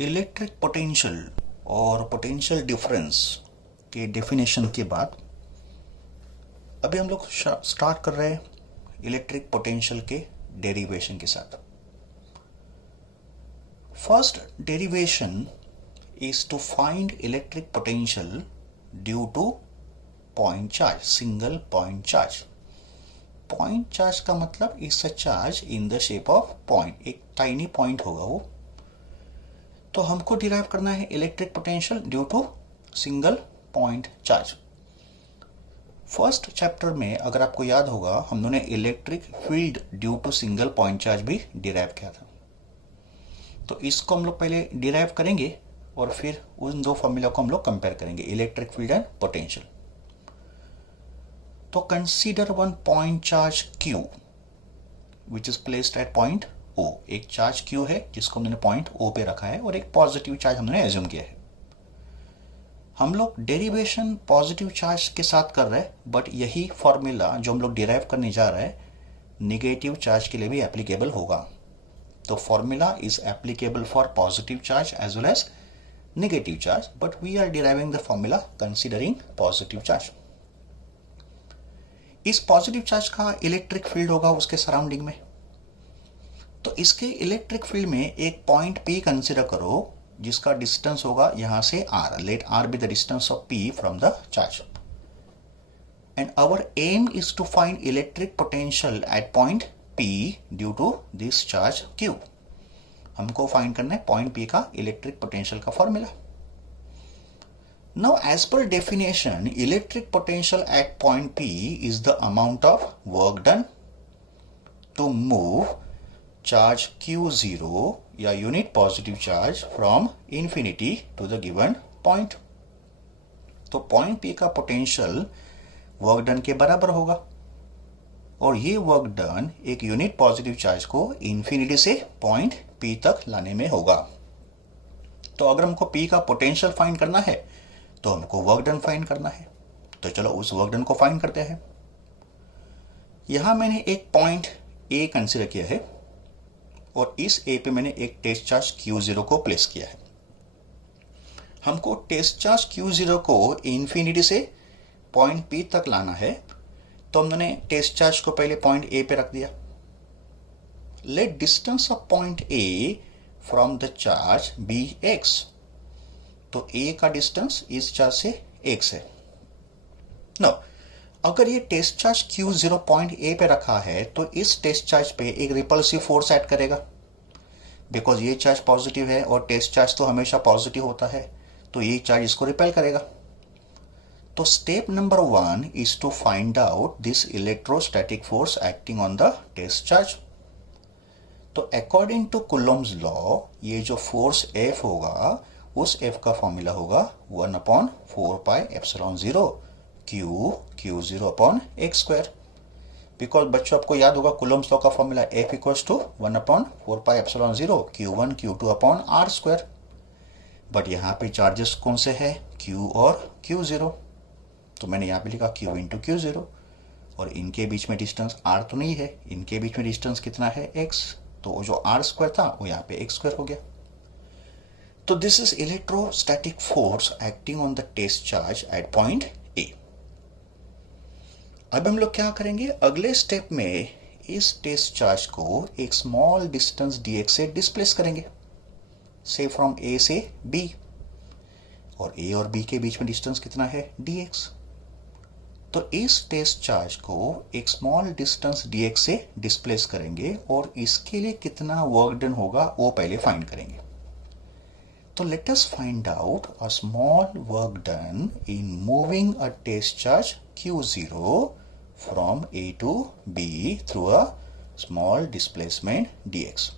Electric potential और potential difference के definition के बाद अभी हम लोग स्टार्ट कर रहे हैं इलेक्ट्रिक पोटेंशियल के डेरिवेशन के साथ। First derivation is to find electric potential due to point charge, single point charge. Point charge का मतलब is a charge in the shape of point, एक टाइनी पॉइंट होगा वो। तो हमको डिराइव करना है electric potential due to single point charge. First chapter में अगर आपको याद होगा हम लोगों ने electric field due to single point charge भी डिराइव किया था। तो इसको हम लोग पहले डिराइव करेंगे और फिर उन दो फॉर्मूला को हम लोग कंपेयर करेंगे, इलेक्ट्रिक फील्ड एंड पोटेंशियल। तो consider one point charge Q which is placed at point O। एक चार्ज Q है जिसको हमने पॉइंट O पे रखा है और एक पॉजिटिव चार्ज हमने एज्यूम किया है। हम लोग डेरिवेशन पॉजिटिव चार्ज के साथ कर रहे हैं, बट यही फॉर्मूला जो हम लोग डिराइव करने जा रहे हैं निगेटिव चार्ज के लिए भी एप्लीकेबल होगा। तो formula is applicable for positive charge as well as negative charge, but we are deriving the formula considering positive charge. इस पॉजिटिव चार्ज का इलेक्ट्रिक फील्ड होगा उसके सराउंडिंग में। तो इसके इलेक्ट्रिक फील्ड में एक पॉइंट P कंसीडर करो जिसका डिस्टेंस होगा यहां से R। Let R be the distance of P from the charge and our aim is to find electric potential at point P due to this charge Q। हमको find करना है point P का electric potential का formula. Now, as per definition, electric potential at point P is the amount of work done to move charge Q0 या unit positive charge from infinity to the given point। तो point P का potential work done के बराबर होगा और ये work done एक unit positive charge को infinity से point P तक लाने में होगा। तो अगर हमको P का potential find करना है तो हमको वर्क डन फाइंड करना है। तो चलो उस वर्क डन को फाइंड करते हैं। यहां मैंने एक पॉइंट A कंसीडर किया है और इस A पे मैंने एक टेस्ट चार्ज Q0 को प्लेस किया है। हमको टेस्ट चार्ज Q0 को इंफिनिटी से पॉइंट P तक लाना है, तो हमने टेस्ट चार्ज को पहले पॉइंट A पे रख दिया। Let distance of point A from the charge be x। तो A का डिस्टेंस इस चार्ज से x है। नो, अगर ये test charge Q0 point A पे रखा है तो इस टेस्ट चार्ज पे एक रिपल्सिव फोर्स ऐड करेगा, बिकॉज ये चार्ज पॉजिटिव है और टेस्ट चार्ज तो हमेशा पॉजिटिव होता है, तो ये चार्ज इसको रिपेल करेगा। तो step number 1 is to find out this electrostatic force acting on the test charge. तो अकॉर्डिंग टू कुलोम्स लॉ ये जो फोर्स F होगा उस F का फॉर्मूला होगा 1/4πε0 Q0 upon x square. Because बच्चों आपको याद होगा कुलोम्स लॉ का formula F equals to 1/4πε0 Q1 Q2 upon R square. But यहाँ पे चार्जेस कौन से हैं, Q और Q0। तो मैंने यहाँ पे लिखा Q इंटू Q0 और इनके बीच में डिस्टेंस R तो नहीं है, इनके बीच में डिस्टेंस कितना है x। तो जो R स्क्वायर था वो यहाँ पे x स्क्वायर हो गया। तो this is electrostatic force acting on the test charge at point A। अब हम लोग क्या करेंगे, अगले स्टेप में इस टेस्ट चार्ज को एक स्मॉल डिस्टेंस dx से डिस्प्लेस करेंगे, से फ्रॉम A से B। और A और B के बीच में डिस्टेंस कितना है dx। तो इस टेस्ट चार्ज को एक स्मॉल डिस्टेंस dx से डिस्प्लेस करेंगे और इसके लिए कितना वर्क डन होगा वो पहले फाइंड करेंगे। So let us find out a small work done in moving a test charge Q0 from A to B through a small displacement dx।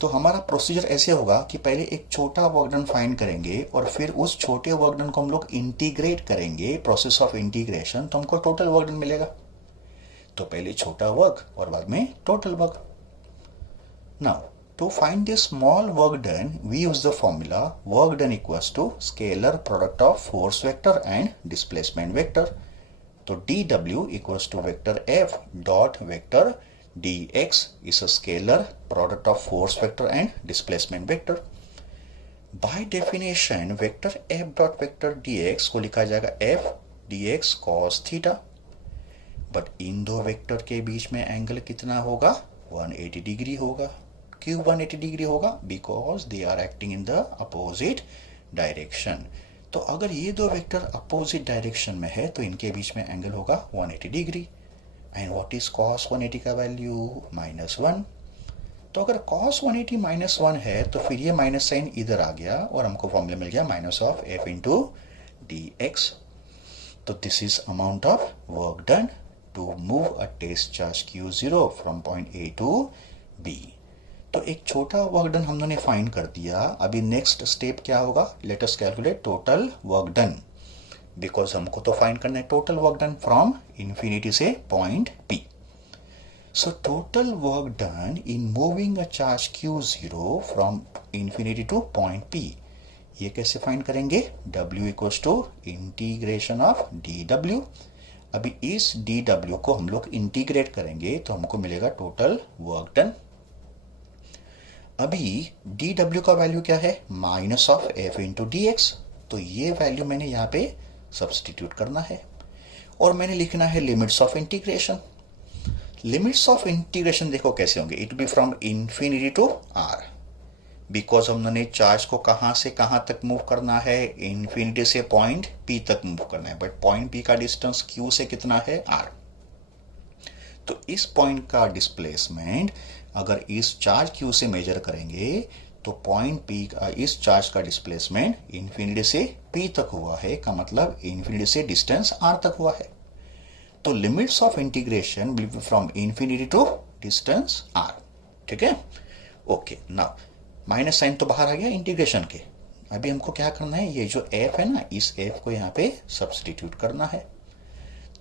तो हमारा प्रोसीजर ऐसे होगा कि पहले एक छोटा वर्क डन फाइंड करेंगे और फिर उस छोटे वर्क डन को हम लोग इंटीग्रेट करेंगे, प्रोसेस ऑफ इंटीग्रेशन, तो हमको टोटल वर्क डन मिलेगा। तो पहले छोटा वर्क और बाद में total work. Now to find this small work done, we use the formula work done equals to scalar product of force vector and displacement vector। तो dW equals to vector F dot vector dx is a scalar product of force vector and displacement vector। By definition vector F dot vector D x को लिखा जाएगा F D x cos theta, but in दो vector के बीच में angle कितना होगा, 180 degree होगा। क्यों 180 डिग्री होगा, because they are acting in the opposite direction. तो अगर ये दो वेक्टर अपोजिट डायरेक्शन में है तो इनके बीच में एंगल होगा 180 degree. And what is cos 180 का वैल्यू, -1। तो अगर cos 180 -1 है तो फिर ये माइनस साइन इधर आ गया और हमको फॉर्मूला मिल गया minus of F into D X. तो this is amount of work done to move a test charge Q0 from point A to B। तो एक छोटा वर्क डन हमने फाइंड कर दिया। अभी नेक्स्ट स्टेप क्या होगा, let us calculate total work done, because हमको तो फाइंड करना है total work done from infinity से point P। So total work done in moving a charge Q0 from infinity to point P, ये कैसे find करेंगे, W equals to integration of dW। अभी इस dW को हम लोग इंटीग्रेट करेंगे तो हमको मिलेगा टोटल वर्क डन। अभी dW का वैल्यू क्या है, minus of F into D X. तो ये वैल्यू मैंने यहाँ पे सब्सटीट्यूट करना है और मैंने लिखना है limits of integration. Limits of integration देखो कैसे होंगे, it be from infinity to R, because हमने चार्ज को कहां से कहां तक मूव करना है, इंफिनिटी से पॉइंट P तक मूव करना है, बट पॉइंट P का डिस्टेंस Q से कितना है, R। तो इस पॉइंट का डिस्प्लेसमेंट अगर इस चार्ज Q से मेजर करेंगे तो पॉइंट P का इस चार्ज का डिस्प्लेसमेंट इंफिनिटी से P तक हुआ है, का मतलब इंफिनिटी से डिस्टेंस R तक हुआ है। तो limits of integration will be from infinity to distance R। ठीक है, ओके। नाउ माइनस साइन तो बाहर आ गया इंटीग्रेशन के। अभी हमको क्या करना है, ये जो f है ना, इस f को यहाँ पे सब्सटीट्यूट करना है।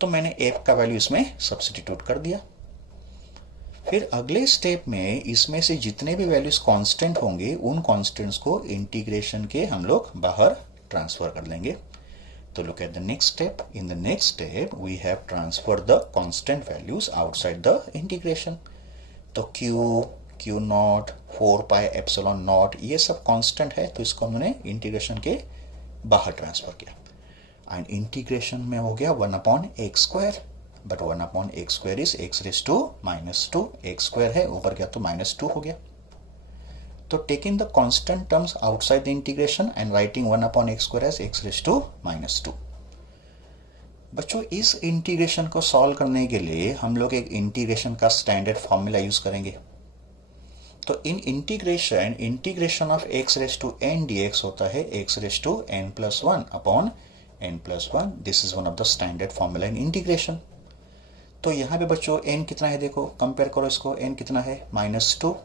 तो मैंने f का वैल्यू इसमें सब्सटीट्यूट कर दिया। फिर अगले स्टेप में इसमें से जितने भी वैल्यूज कांस्टेंट होंगे उन कांस्टेंट्स को इंटीग्रेशन के हम लोग बाहर ट्रांसफर कर लेंगे। तो look at the next step. In the next step we have transfer the constant values outside the integration. तो Q naught 4 pi epsilon naught ये सब कांस्टेंट है, तो इसको हमने इंटीग्रेशन के बाहर ट्रांसफर किया। एंड इंटीग्रेशन में हो गया 1/x², but 1/x² is x⁻², x² है ऊपर गया तो -2 हो गया। तो taking the constant terms outside the integration and writing 1/x² as x⁻²। बच्चों इस इंटीग्रेशन को सॉल्व करने के लिए हम लोग एक इंटीग्रेशन का स्टैंडर्ड फॉर्मूला यूज करेंगे। तो इन इंटीग्रेशन ऑफ x⁻n dx होता है x⁻n+1/n+1। This is one of the standard formula in integration. तो यहाँ पे बच्चों n कितना है, देखो कंपेयर करो इसको, n कितना है, -2।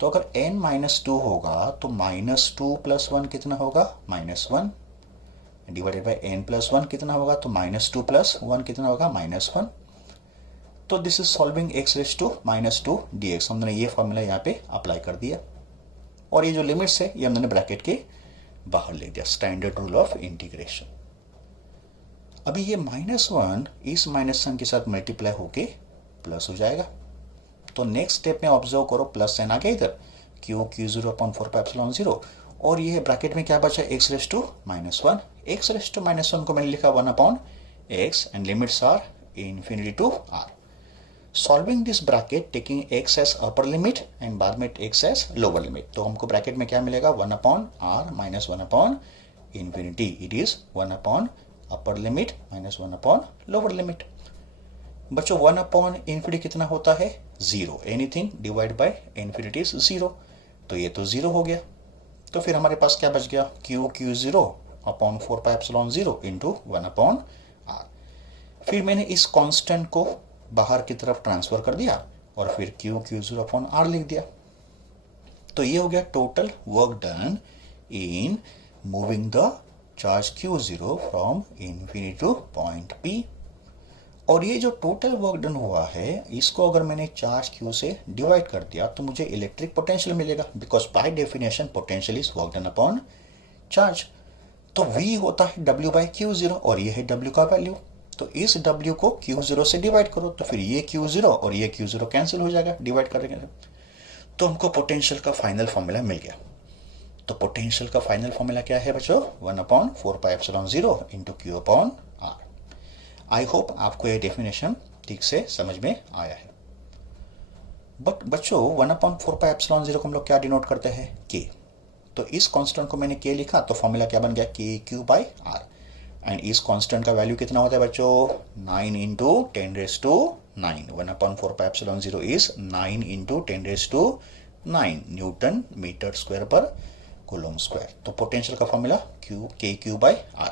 तो अगर n -2 होगा तो -2 + 1 कितना होगा, -1, डिवाइडेड बाय n+1 कितना होगा, तो -2 + 1 कितना होगा, -1। तो this is solving x⁻² dx। हमने ये फॉर्मूला यहाँ पे अप्लाई कर दिया और ये जो लिमिट्स है ये हमने ब्रैकेट के बाहर ले दिया, स्टैंडर्ड रूल ऑफ इंटीग्रेशन। अभी ये -1 इस -1 के साथ मल्टीप्लाई होके प्लस हो जाएगा। तो नेक्स्ट स्टेप में ऑब्जर्व करो, प्लस साइन आ गया इधर, Q0/4πε0, और ये ब्रैकेट में क्या बचा, x⁻1। x⁻1 को मैंने लिखा 1/x and limits are infinity to r। Solving this bracket taking x as upper limit and बाद में x एज लोअर लिमिट, तो हमको ब्रैकेट में क्या मिलेगा, 1/r minus 1/infinity। It is upper limit minus lower limit. बच्चों 1/infinity कितना होता है, 0। Anything divide by infinity is 0, तो ये तो 0 हो गया। तो फिर हमारे पास क्या बच गया, Q0/4πε0 इंटू 1/r। फिर मैंने इस कांस्टेंट को बाहर की तरफ ट्रांसफर कर दिया और फिर Q0/r लिख दिया। तो ये हो गया total work done in moving the charge Q0 from infinity to point P। और ये जो टोटल वर्क डन हुआ है इसको अगर मैंने चार्ज Q से डिवाइड कर दिया तो मुझे इलेक्ट्रिक पोटेंशियल मिलेगा, because by definition potential is work done upon charge. तो V होता है W/Q0 और ये है W का वैल्यू। तो इस W को Q0 से डिवाइड करो तो फिर ये Q0 और ये Q0 कैंसिल हो जाएगा डिवाइड करेंगे, तो हमको पोटेंशियल का फाइनल फॉर्मूला मिल गया। तो पोटेंशियल का फाइनल फॉर्मूला क्या है बच्चों, 1/4πε0 इंटू Q/R। आई होप आपको ये डेफिनेशन ठीक से समझ में आया है। बट बच्चों 1/4πε0 को हम लोग क्या डिनोट करते हैं, K। तो इस कांस्टेंट को मैंने K लिखा तो फॉर्मूला क्या बन गया, KQ/R। एंड इस कांस्टेंट का वैल्यू कितना होता है बच्चों, 9 into 10⁹ 1/4πε0 is 9 into 10⁹ newton metre square per coulomb square. तो पोटेंशियल का फॉर्मूला KQ/R।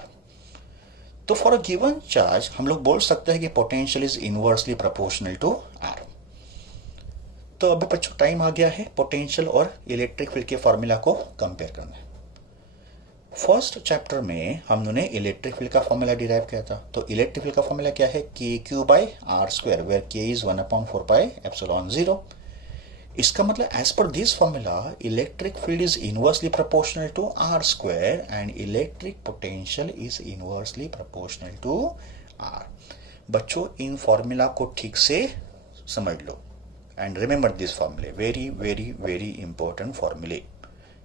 तो फॉर अ गिवन चार्ज हम लोग बोल सकते हैं कि potential is inversely proportional to R। तो अभी बच्चों टाइम आ गया है पोटेंशियल और इलेक्ट्रिक फील्ड के फॉर्मूला को कंपेयर करने। फर्स्ट चैप्टर में हमने इलेक्ट्रिक फील्ड का फॉर्मूला डिराइव किया था। तो इलेक्ट्रिक फील्ड का फॉर्मूला क्या है, KQ/R², वेयर K इज 1/4πε0। इसका मतलब as per this formula electric field is inversely proportional to R² and electric potential is inversely proportional to R। बच्चों इन फॉर्मूला को ठीक से समझ लो एंड रिमेंबर दिस फॉर्मूले, वेरी वेरी वेरी इंपॉर्टेंट फॉर्मूले।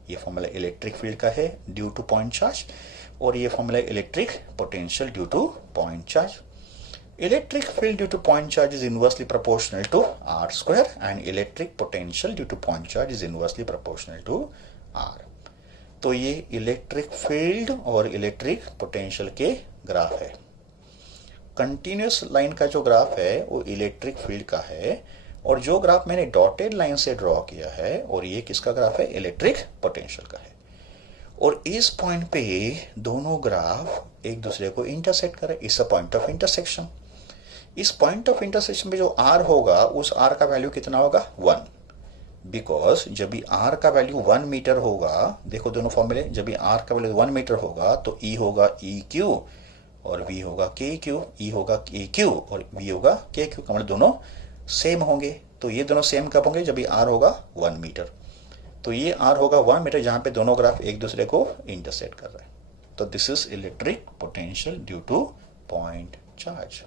ये फॉर्मूला इलेक्ट्रिक फील्ड का है ड्यू टू पॉइंट चार्ज, और ये formula electric potential due to point charge. Electric field due to point charge is inversely proportional to R² and electric potential due to point charge is inversely proportional to R। तो ये electric field और electric potential के graph है। Continuous line का जो graph है वो electric field का है, और जो ग्राफ मैंने डॉटेड लाइन से ड्रॉ किया है और ये किसका ग्राफ है, इलेक्ट्रिक पोटेंशियल का है। और इस पॉइंट पे दोनों ग्राफ एक दूसरे को इंटरसेक्ट करें, इस पॉइंट ऑफ इंटरसेक्शन। इस पॉइंट ऑफ इंटरसेक्शन पे जो R होगा उस R का वैल्यू कितना होगा, 1। बिकॉज जब भी R का वैल्यू 1 मीटर होगा, देखो दोनों फॉर्मूले, जब भी R का वैल्यू 1 मीटर होगा तो E होगा EQ और V होगा KQ। E होगा EQ और V होगा KQ का मतलब दोनों सेम होंगे। तो ये दोनों सेम कब होंगे, जब भी R होगा 1 मीटर। तो ये R होगा 1 मीटर जहां पे दोनों ग्राफ एक दूसरे को इंटरसेक्ट कर रहे हैं। तो this is electric potential due to point charge.